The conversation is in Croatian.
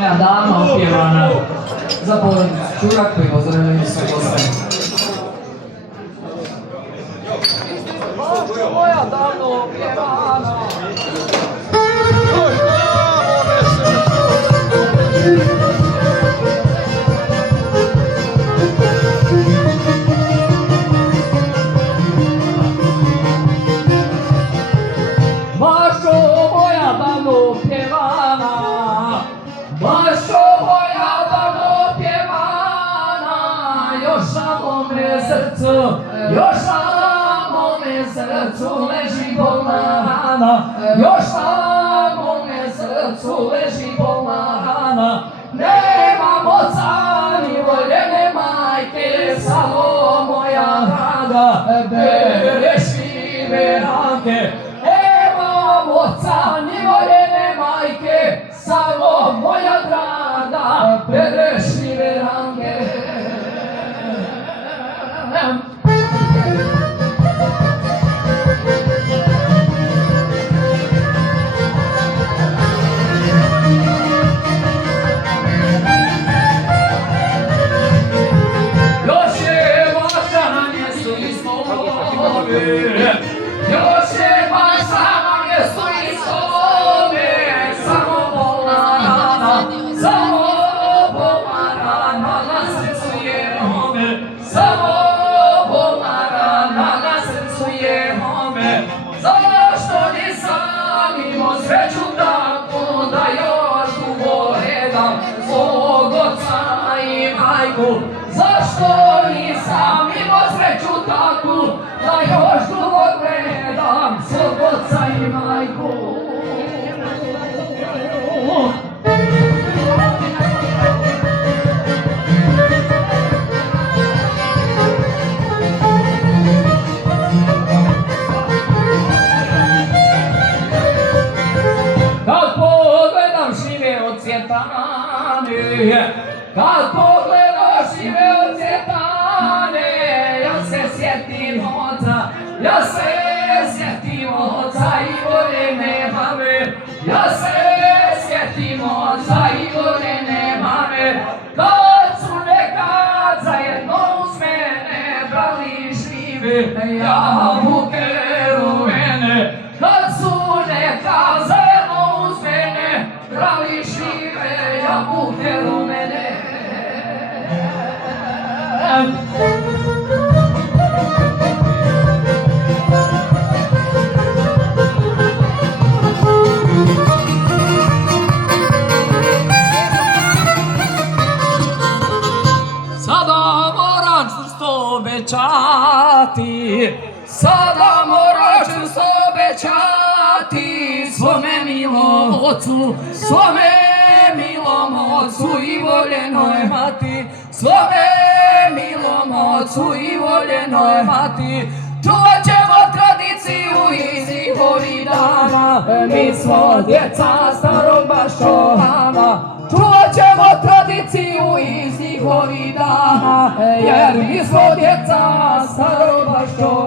Moja dama opjevana za porodicu Čurak koji pozdravljaju sve goste. Moja dama opjevana. Baško moja dama opjevana. Bašo moja damo pjevana, još na mome srcu, još na mome srcu leži bolna rana, još na mome srcu leži bolna rana. Nemam oca ni voljene majke, samo moja draga, bereš mi veranke. Nemam oca ni voljene majke, samo moja draga, bereš mi veranke. Još je vaša na mjestu istome, još je vaša na mjestu istome, samo bolna rana, samo bolna rana na srcu je mome, samo bolna rana na srcu je mome. Zašto nisam imao sreću tako da još dugo gledam svog oca i majku? Zašto nisam imao sreću takvu da još dugo gledam svog oca i majku? Kad pogledam žive od cvjetane, kad pogledam žive od cvjetane, ja se sjetim oca, ja se sjetim oca i voljene mame, ja se sjetim oca i voljene mame. Kad su nekad zajedno uz mene brali žive jabuke ruvene, kad su nekad zajedno uz mene brali žive jabuke ruvene. Sada moram čvrsto obećati, sada moram čvrsto obećati svome milom ocu, svome milom ocu i voljenoj mati, svome milom ocu i voljenoj mati. Čuvat ćemo tradiciju iz njihovih dana, mi smo djeca starog Baščovana. Čuvat ćemo tradiciju iz njihovih dana, jer mi smo djeca starog Baščovana.